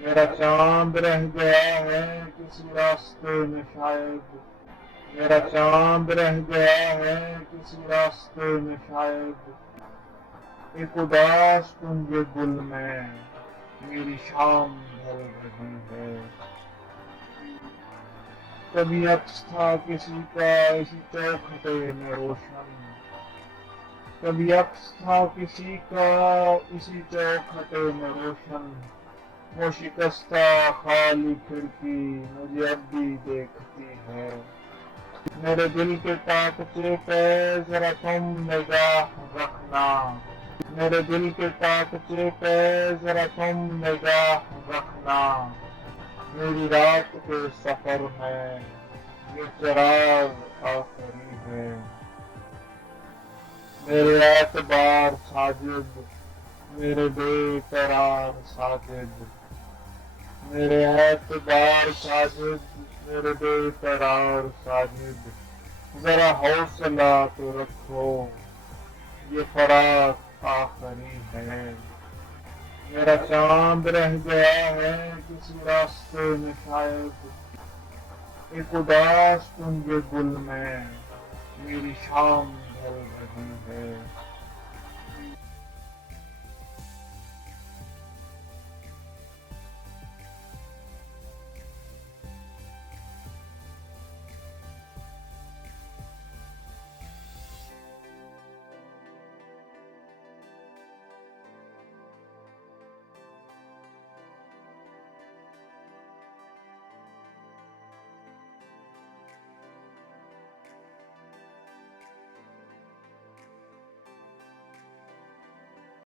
میرا چاند رہ گیا ہے کسی راستے میں شاید، میرا چاند رہ گیا ہے کسی راستے میں شاید، ایک اداس کنج گل میں میری شام ڈھل رہی ہے۔ کبھی عکس تھا کسی کا اسی چوکھٹے میں روشن، کبھی عکس تھا کسی کا اسی چوکھٹے میں روشن، وہ شکستہ خالی کھڑکی مجھے اب بھی دیکھتی ہے۔ میرے دل کے طاقتے پہ ذرا تم نگاہ رکھنا، میرے دل کے طاقتے پہ ذرا تم نگاہ رکھنا، میری رات کے سفر میں یہ چراغ آخری ہے۔ میرے اعتبار ساجد، میرے بے قرار ساجد، میرے اعتبار ساجد، میرے بے قرار ساجد، ذرا حوصلہ تو رکھو یہ فراق آخری ہے۔ میرا چاند رہ گیا ہے کسی راستے میں شاید، ایک اداس کنج گل میں میری شام ڈھل رہی ہے۔